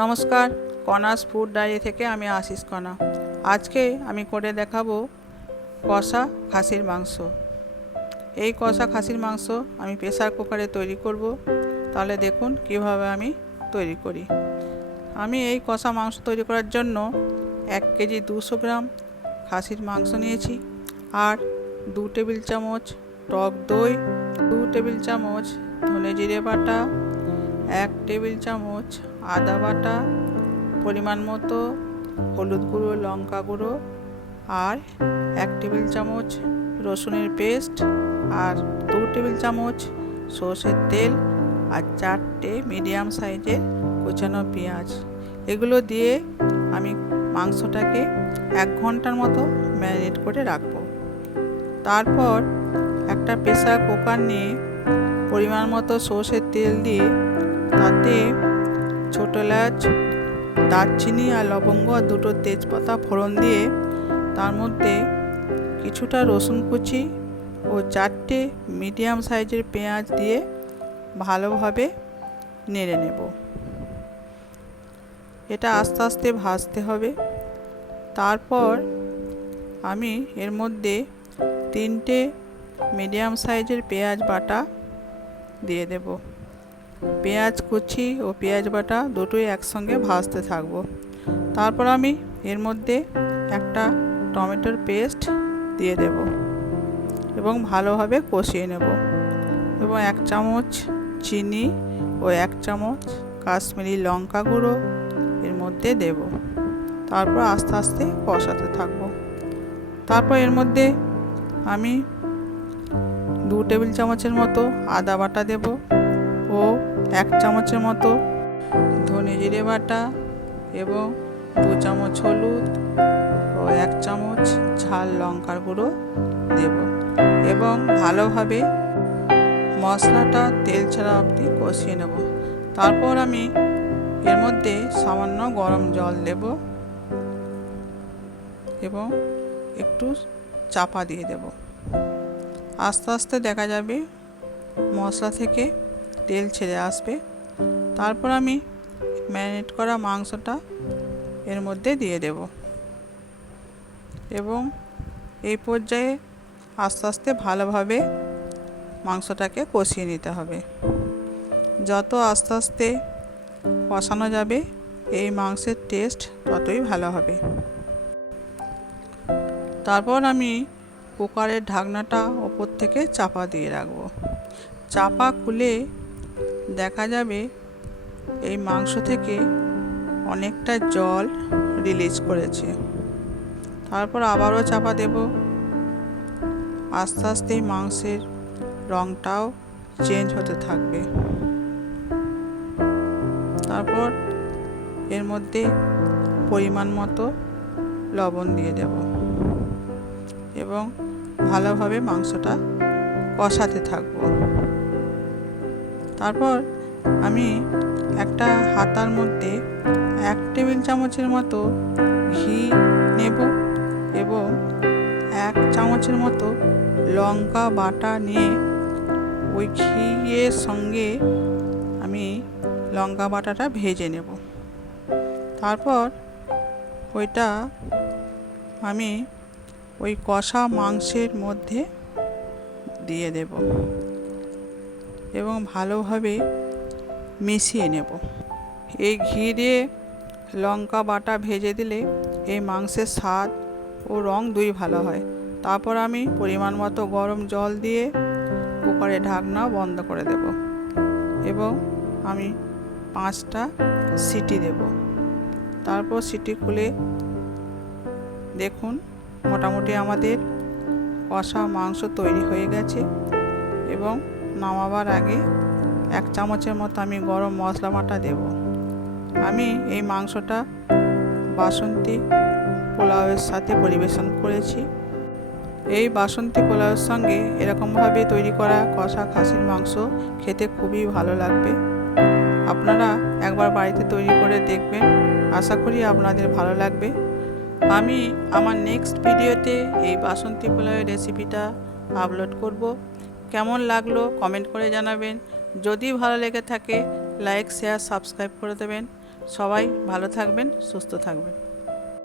নমস্কার, কনাস food diary থেকে আমি আশিস কণা আজকে আমি করে দেখাবো কষা খাসির মাংস। এই কষা খাসির মাংস আমি প্রেসার কুকারে তৈরি করব। তাহলে দেখুন কীভাবে আমি তৈরি করি। আমি এই কষা মাংস তৈরি করার জন্য এক কেজি দুশো গ্রাম খাসির মাংস নিয়েছি আর দু টেবিল চামচ টক দই, দু টেবিল চামচ ধনে জিরে বাটা এক টেবিল চামচ আদা বাটা, পরিমাণ মতো হলুদ গুঁড়ো, লঙ্কা গুঁড়ো আর এক টেবিল চামচ রসুনের পেস্ট আর দু টেবিল চামচ সর্ষের তেল আর চারটে মিডিয়াম সাইজের কুচানো পেঁয়াজ। এগুলো দিয়ে আমি মাংসটাকে এক ঘণ্টার মতো ম্যারিনেট করে রাখব। তারপর একটা প্রেসার কুকার নিয়ে পরিমাণ মতো সর্ষের তেল দিয়ে তাতে ছোটো এলাচ, দারচিনি আর লবঙ্গ আর দুটো তেজপাতা ফোড়ন দিয়ে তার মধ্যে কিছুটা রসুন কুচি ও চারটে মিডিয়াম সাইজের পেঁয়াজ দিয়ে ভালোভাবে নেড়ে নেব। এটা আস্তে আস্তে ভাজতে হবে। তারপর আমি এর মধ্যে তিনটে মিডিয়াম সাইজের পেঁয়াজ বাটা দিয়ে দেব। পেঁয়াজ কুচি ও পেঁয়াজ বাটা দুটোই একসঙ্গে ভাজতে থাকব। তারপর আমি এর মধ্যে একটা টমেটোর পেস্ট দিয়ে দেব এবং ভালোভাবে কষিয়ে নেব এবং এক চামচ চিনি ও এক চামচ কাশ্মীরি লঙ্কা গুঁড়ো এর মধ্যে দেব। তারপর আস্তে আস্তে কষাতে থাকব। তারপর এর মধ্যে আমি দু টেবিল চামচের মতো আদা বাটা দেব ও এক চামচের মতো ধনে জিরে বাটা এবং দু চামচ হলুদ ও এক চামচ ঝাল লঙ্কার গুঁড়ো দেব। এবং ভালোভাবে মশলাটা তেল ছাড়া অবধি কষিয়ে নেব। তারপর আমি এর মধ্যে সামান্য গরম জল দেব এবং একটু চাপা দিয়ে দেব। আস্তে আস্তে দেখা যাবে মশলা থেকে তেল ছেড়ে আসবে। তারপর আমি ম্যারিনেট করা মাংসটা এর মধ্যে দিয়ে দেব। এবং এই পর্যায়ে আস্তে আস্তে ভালোভাবে মাংসটাকে কষিয়ে নিতে হবে। যত আস্তে আস্তে কষানো যাবে, এই মাংসের টেস্ট ততই ভালো হবে। তারপর আমি কুকারের ঢাকনাটা ওপর থেকে চাপা দিয়ে রাখব। চাপা খুলে দেখা যাবে এই মাংস থেকে অনেকটা জল রিলিজ করেছে। তারপর আবারও চাপা দেব। আস্তে আস্তে মাংসের রঙটাও চেঞ্জ হতে থাকবে। তারপর এর মধ্যে পরিমাণ মতো লবণ দিয়ে দেব এবং ভালোভাবে মাংসটা কষাতে থাকব। তারপর আমি একটা হাতার মধ্যে এক টেবিল চামচের মতো ঘি নেব এবং এক চামচের মতো লঙ্কা বাটা নিয়ে ওই ঘিয়ের সঙ্গে আমি লঙ্কা বাটাটা ভেজে নেব। তারপর ওইটা আমি ওই কষা মাংসের মধ্যে দিয়ে দেব। এবং ভালোভাবে মিশিয়ে নেব। এই ঘি দিয়ে লঙ্কা বাটা ভেজে দিলে এই মাংসের স্বাদ ও রং দুই ভালো হয়। তারপর আমি পরিমাণ মতো গরম জল দিয়ে কুকারে ঢাকনা বন্ধ করে দেব এবং আমি পাঁচটা সিটি দেব। তারপর সিটি খুলে দেখুন মোটামুটি আমাদের কষা মাংস তৈরি হয়ে গেছে এবং নামাবার আগে এক চামচের মতো আমি গরম মশলা বাটা দেব। আমি এই মাংসটা বাসন্তী পোলাওয়ের সাথে পরিবেশন করেছি। এই বাসন্তী পোলাওয়ের সঙ্গে এরকমভাবে তৈরি করা কষা খাসির মাংস খেতে খুবই ভালো লাগবে। আপনারা একবার বাড়িতে তৈরি করে দেখবেন। আশা করি আপনাদের ভালো লাগবে। আমি আমার নেক্সট ভিডিওতে এই বাসন্তী পোলাওয়ের রেসিপিটা আপলোড করব। কেমন লাগল কমেন্ট করে জানাবেন। যদি ভালো লেগে থাকে, লাইক, শেয়ার, সাবস্ক্রাইব করে দেবেন। সবাই ভালো থাকবেন, সুস্থ থাকবেন।